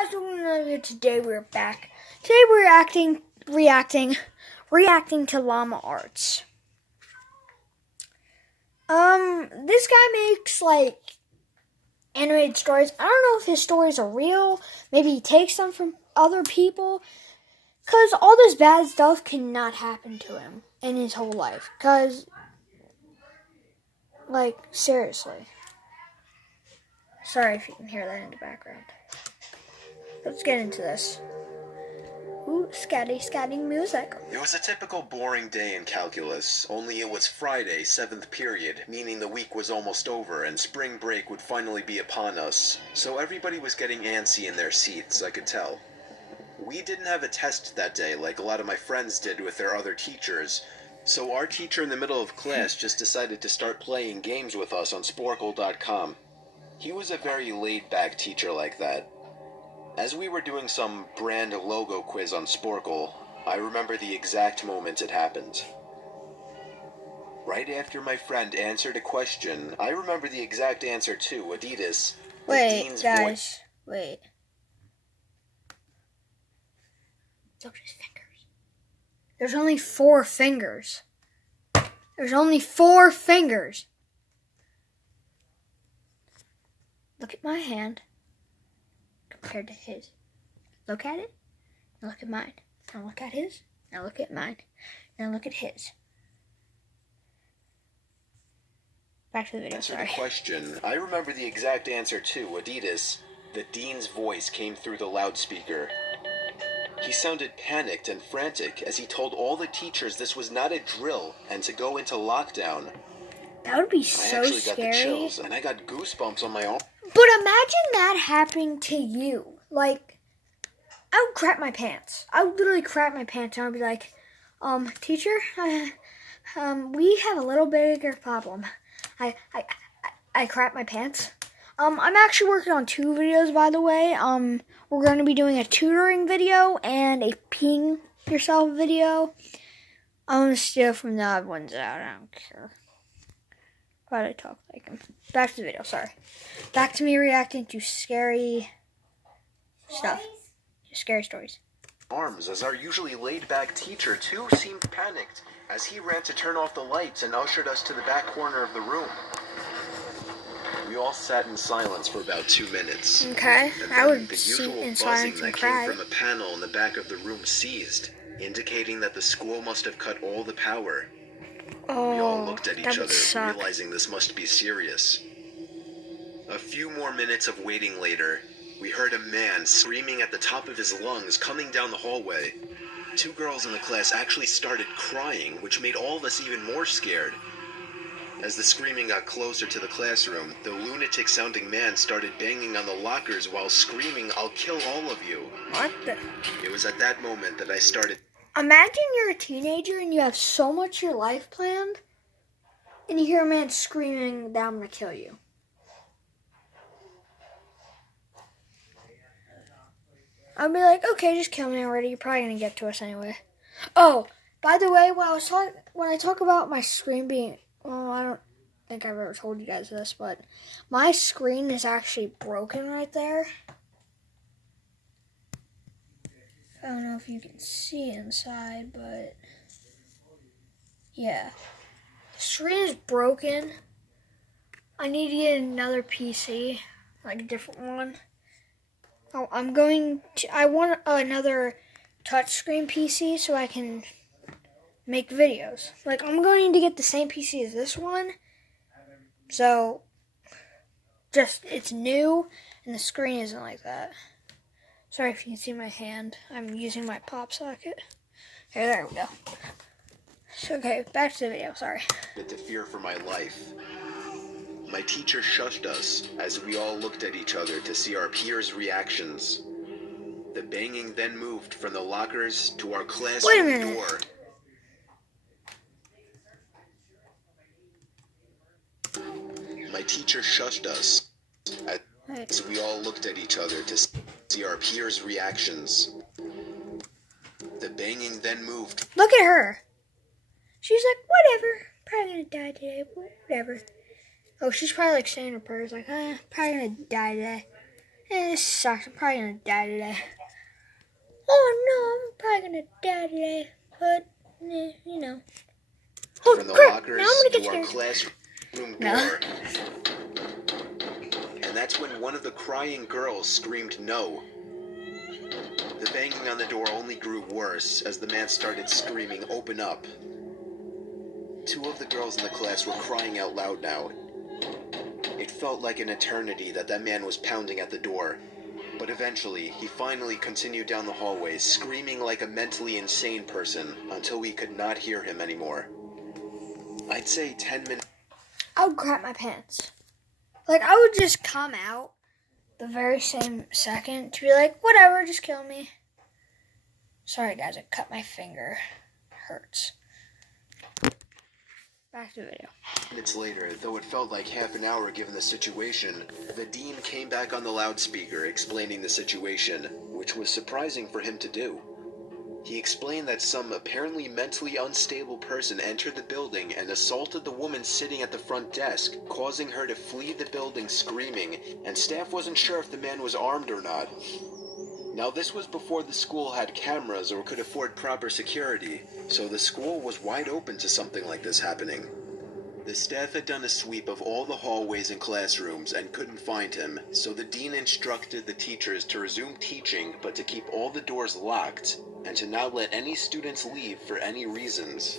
guys, welcome to another video. Today we're back. Today we're reacting to Lama Arts. This guy makes like animated stories. I don't know if his stories are real. Maybe he takes them from other people. Cause all this bad stuff cannot happen to him in his whole life. Cause, like, seriously. Sorry if you can hear that in the background. Let's get into this. Ooh, scatty music. It was a typical boring day in calculus, only it was Friday, 7th period, meaning the week was almost over and spring break would finally be upon us. So everybody was getting antsy in their seats, I could tell. We didn't have a test that day like a lot of my friends did with their other teachers, so our teacher in the middle of class just decided to start playing games with us on Sporkle.com. He was a very laid-back teacher like that. As we were doing some brand logo quiz on Sporkle, I remember the exact moment it happened. Right after my friend answered a question, I remember the exact answer too, Adidas. Wait, guys, wait. Look at his fingers. There's only 4 fingers. There's only 4 fingers. Look at my hand compared to his. Look at it. Now look at mine. Now look at his. Now look at mine. Now look at his. Back to the video, sorry. Question. I remember the exact answer too, Adidas. The dean's voice came through the loudspeaker. He sounded panicked and frantic as he told all the teachers this was not a drill and to go into lockdown. That would be so I actually scary. got the chills and I got goosebumps on my own. But imagine that happening to you. Like, I would crap my pants. I would literally crap my pants and I'd be like, teacher, we have a little bigger problem. I crap my pants. I'm actually working on 2 videos, by the way. We're going to be doing a tutoring video and a peeing yourself video. I'm going to steal from the odd ones out. I don't care. Glad I talk like him. Back to the video, sorry. Back to me reacting to scary stuff. Scary stories. Arms, as our usually laid-back teacher too seemed panicked as he ran to turn off the lights and ushered us to the back corner of the room. We all sat in silence for about 2 minutes. Okay, And I would the sit usual in buzzing silence that and came cry. from a panel in the back of the room ceased, indicating that the school must have cut all the power. We all looked at each other, realizing this must be serious. A few more minutes of waiting later, we heard a man screaming at the top of his lungs coming down the hallway. 2 girls in the class actually started crying, which made all of us even more scared. As the screaming got closer to the classroom, the lunatic-sounding man started banging on the lockers while screaming, "I'll kill all of you." What the? It was at that moment that I started. Imagine you're a teenager and you have so much of your life planned, and you hear a man screaming that I'm going to kill you. I'd be like, okay, just kill me already. You're probably going to get to us anyway. Oh, by the way, when I talk about my screen being... Well, I don't think I've ever told you guys this, but my screen is actually broken right there. I don't know if you can see inside, but yeah. The screen is broken. I need to get another PC, like a different one. Oh, I want another touchscreen PC so I can make videos. Like, I'm going to get the same PC as this one. So, it's new, and the screen isn't like that. Sorry if you can see my hand. I'm using my pop socket. Okay, there we go. Okay, back to the video, sorry. To fear for my life. My teacher shushed us as we all looked at each other to see our peers' reactions. The banging then moved from the lockers to our classroom door. My teacher shushed us as we all looked at each other to see our peers' reactions. The banging then moved. Look at her. She's like, whatever. Probably gonna die today, but whatever. Oh, she's probably like saying her prayers, like, probably gonna die today. This sucks. I'm probably gonna die today. Oh no, I'm probably gonna die today. But, you know. Oh, From the crap. lockers Now I'm gonna to our get scared. classroom No. door. And that's when one of the crying girls screamed no. The banging on the door only grew worse as the man started screaming, "Open up." Two of the girls in the class were crying out loud now. It felt like an eternity that man was pounding at the door. But eventually, he finally continued down the hallway, screaming like a mentally insane person until we could not hear him anymore. I'd say 10 minutes. I would crap my pants. Like, I would just come out the very same second to be like, whatever, just kill me. Sorry, guys, I cut my finger. Hurts. Back to the video. Minutes later, though it felt like half an hour given the situation, the dean came back on the loudspeaker explaining the situation, which was surprising for him to do. He explained that some apparently mentally unstable person entered the building and assaulted the woman sitting at the front desk, causing her to flee the building screaming, and staff wasn't sure if the man was armed or not. Now, this was before the school had cameras or could afford proper security, so the school was wide open to something like this happening. The staff had done a sweep of all the hallways and classrooms and couldn't find him, so the dean instructed the teachers to resume teaching but to keep all the doors locked and to not let any students leave for any reasons.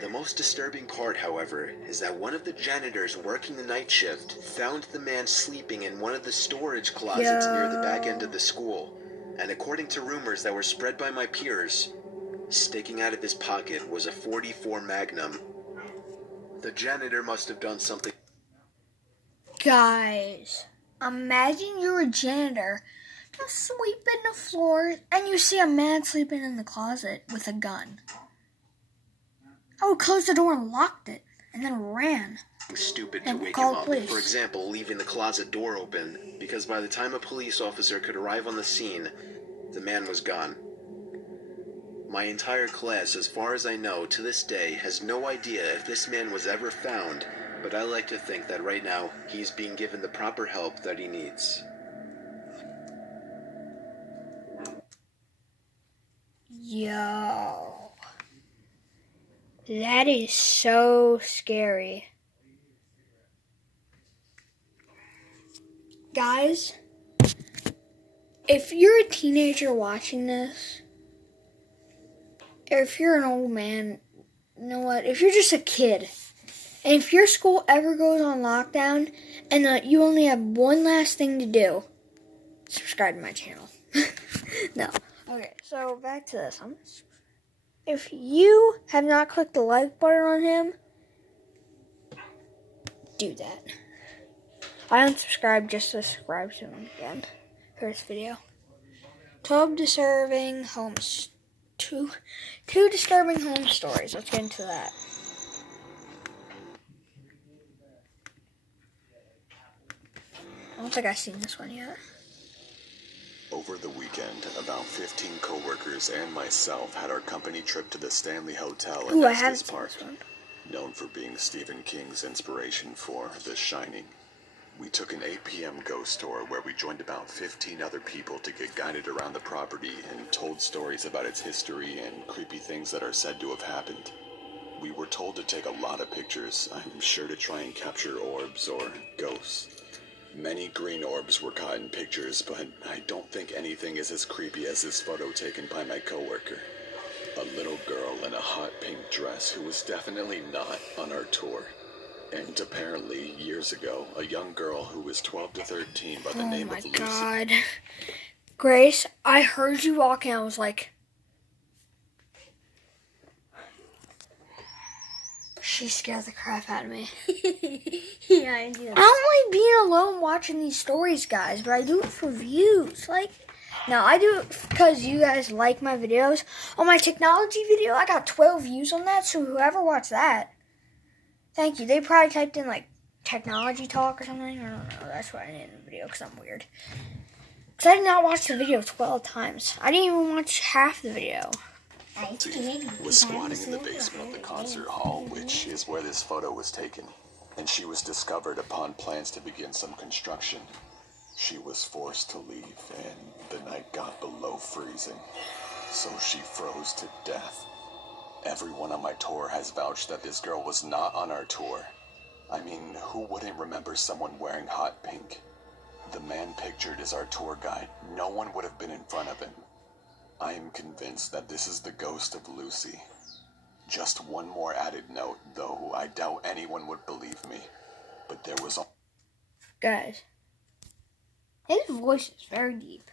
The most disturbing part, however, is that one of the janitors working the night shift found the man sleeping in one of the storage closets near the back end of the school, and according to rumors that were spread by my peers, sticking out of his pocket was a .44 Magnum. The janitor must have done something. Guys, imagine you're a janitor, just sweeping the floor, and you see a man sleeping in the closet with a gun. I would close the door and locked it, and then ran. Stupid to And wake call him up. police. For example, leaving the closet door open, because by the time a police officer could arrive on the scene, the man was gone. My entire class, as far as I know, to this day, has no idea if this man was ever found, but I like to think that right now, he's being given the proper help that he needs. Yo. That is so scary. Guys, if you're a teenager watching this, or if you're an old man, you know what? If you're just a kid, and if your school ever goes on lockdown, and you only have one last thing to do, subscribe to my channel. No. Okay, so back to this. If you have not clicked the like button on him, do that. I unsubscribed just to subscribe to him again for this video. Two disturbing home stories. Let's get into that. I don't think I've seen this one yet. Over the weekend, about 15 coworkers and myself had our company trip to the Stanley Hotel in Ooh, I haven't Estes seen Park, this one. known for being Stephen King's inspiration for The Shining. We took an 8 p.m. ghost tour where we joined about 15 other people to get guided around the property and told stories about its history and creepy things that are said to have happened. We were told to take a lot of pictures, I'm sure to try and capture orbs or ghosts. Many green orbs were caught in pictures, but I don't think anything is as creepy as this photo taken by my coworker. A little girl in a hot pink dress who was definitely not on our tour. And apparently, years ago, a young girl who was 12 to 13 by the name of Lucy. Oh my God. Grace, I heard you walking. I was like, she scared the crap out of me. Yeah, I do. I don't like being alone watching these stories, guys, but I do it for views. No, I do it because you guys like my videos. On my technology video, I got 12 views on that, so whoever watched that, thank you. They probably typed in, technology talk or something. I don't know. That's what I did in the video, because I'm weird. Because I did not watch the video 12 times. I didn't even watch half the video. Was squatting in the basement of the concert hall, which is where this photo was taken, and she was discovered upon plans to begin some construction. She was forced to leave, and the night got below freezing, so she froze to death. Everyone on my tour has vouched that this girl was not on our tour. I mean, who wouldn't remember someone wearing hot pink? The man pictured as our tour guide, no one would have been in front of him. I am convinced that this is the ghost of Lucy. Just one more added note, though I doubt anyone would believe me. But there was Guys, his voice is very deep.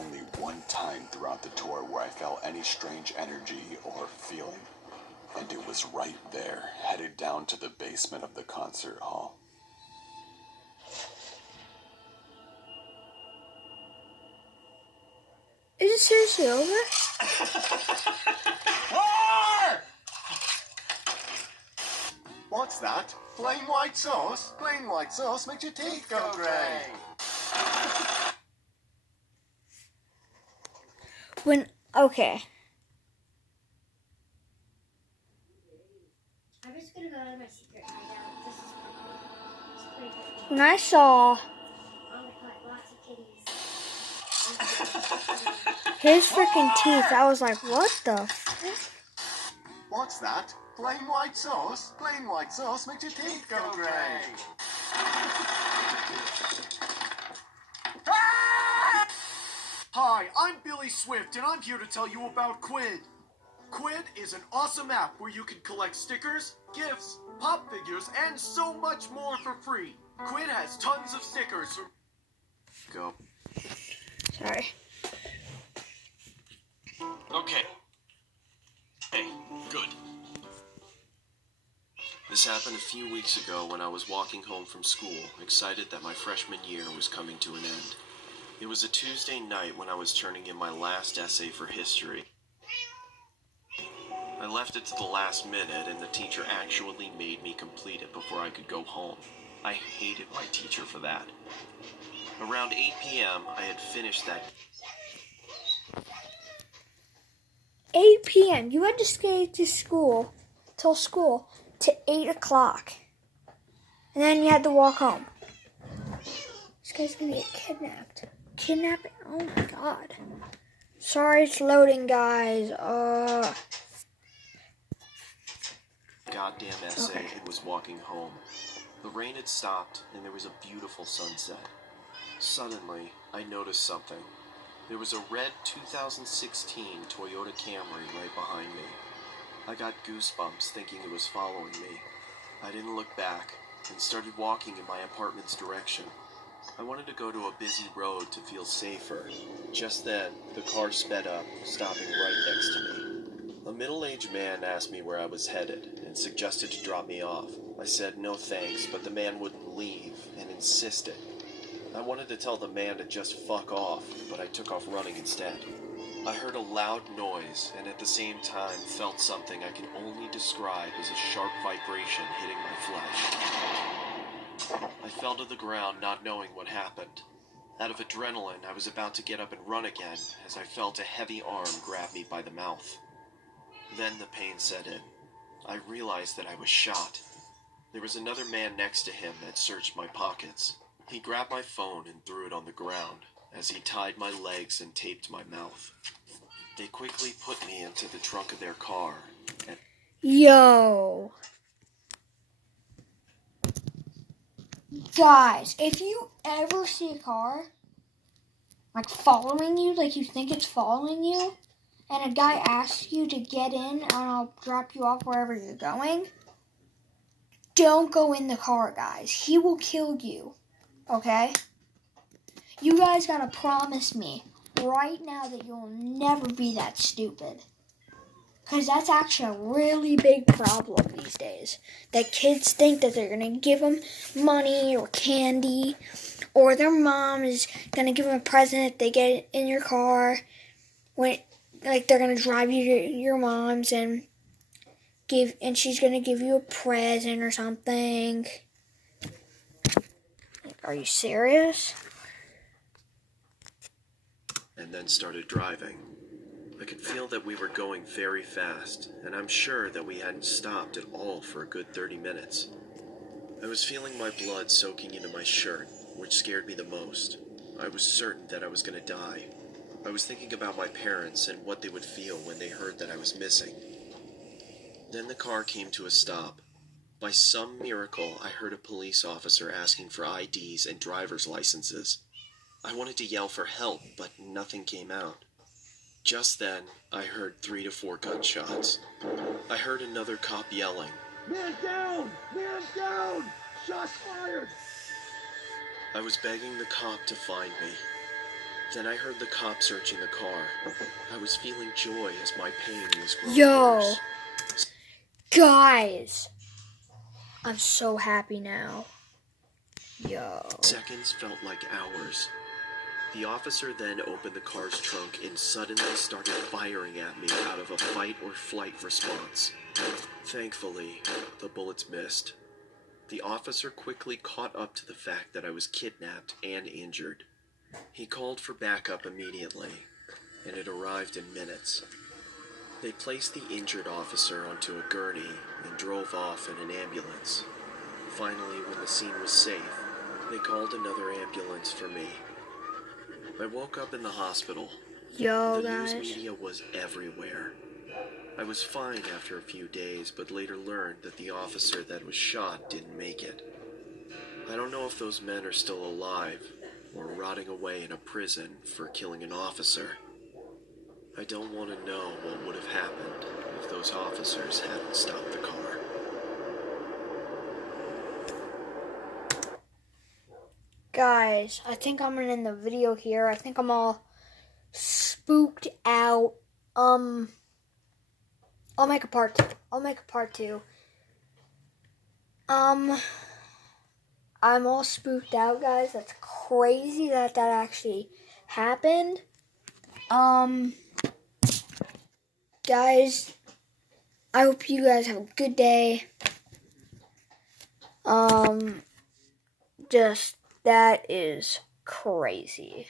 only one time throughout the tour where I felt any strange energy or feeling. And it was right there, headed down to the basement of the concert hall. Is it seriously over? What's that? Plain white sauce? Plain white sauce makes your teeth go grey. Okay. I'm just gonna go to my secret hideout. This is pretty cool. When I saw I'm gonna collect lots of kitties. his freaking teeth, I was like, what the fuck? What's that? Plain white sauce? Plain white sauce makes your teeth go grey. Hi, I'm Billy Swift, and I'm here to tell you about Quid. Quid is an awesome app where you can collect stickers, gifts, pop figures, and so much more for free. Quid has tons of stickers from... Go. Sorry. Okay. Hey, good. This happened a few weeks ago when I was walking home from school, excited that my freshman year was coming to an end. It was a Tuesday night when I was turning in my last essay for history. I left it to the last minute, and the teacher actually made me complete it before I could go home. I hated my teacher for that. Around 8 p.m., I had finished that. 8 p.m. You had to stay to school, till school, to 8 o'clock. And then you had to walk home. This guy's gonna get kidnapped. Kidnapping? Oh my god. Sorry, it's loading, guys. Goddamn essay Okay. and was walking home. The rain had stopped, and there was a beautiful sunset. Suddenly, I noticed something. There was a red 2016 Toyota Camry right behind me. I got goosebumps thinking it was following me. I didn't look back and started walking in my apartment's direction. I wanted to go to a busy road to feel safer. Just then, the car sped up, stopping right next to me. A middle-aged man asked me where I was headed and suggested to drop me off. I said no thanks, but the man wouldn't leave and insisted. I wanted to tell the man to just fuck off, but I took off running instead. I heard a loud noise and at the same time felt something I can only describe as a sharp vibration hitting my flesh. I fell to the ground not knowing what happened. Out of adrenaline, I was about to get up and run again as I felt a heavy arm grab me by the mouth. Then the pain set in. I realized that I was shot. There was another man next to him that searched my pockets. He grabbed my phone and threw it on the ground as he tied my legs and taped my mouth. They quickly put me into the trunk of their car and... Yo. Guys, if you ever see a car, like following you, like you think it's following you, and a guy asks you to get in and I'll drop you off wherever you're going, don't go in the car, guys. He will kill you. Okay? You guys gotta promise me right now that you'll never be that stupid. Because that's actually a really big problem these days. That kids think that they're going to give them money or candy, or their mom is going to give them a present if they get in your car. When, like, they're going to drive you to your mom's and she's going to give you a present or something. Are you serious? and then started driving. I could feel that we were going very fast, and I'm sure that we hadn't stopped at all for a good 30 minutes. I was feeling my blood soaking into my shirt, which scared me the most. I was certain that I was going to die. I was thinking about my parents and what they would feel when they heard that I was missing. Then the car came to a stop. By some miracle, I heard a police officer asking for IDs and driver's licenses. I wanted to yell for help, but nothing came out. Just then, I heard 3 to 4 gunshots. I heard another cop yelling, "Man down! Man down! Shots fired!" I was begging the cop to find me. Then I heard the cop searching the car. I was feeling joy as my pain was growing Yo. worse. Guys, I'm so happy now. Yo. Seconds felt like hours. The officer then opened the car's trunk and suddenly started firing at me out of a fight or flight response. Thankfully, the bullets missed. The officer quickly caught up to the fact that I was kidnapped and injured. He called for backup immediately, and it arrived in minutes. They placed the injured officer onto a gurney and drove off in an ambulance. Finally, when the scene was safe, they called another ambulance for me. I woke up in the hospital. Yo, The guys. news media was everywhere. I was fine after a few days, but later learned that the officer that was shot didn't make it. I don't know if those men are still alive or rotting away in a prison for killing an officer. I don't want to know what would have happened if those officers hadn't stopped the car. Guys, I think I'm gonna end the video here. I think I'm all spooked out. I'll make a part 2. I'm all spooked out, guys. That's crazy that actually happened. Guys, I hope you guys have a good day. Just, that is crazy.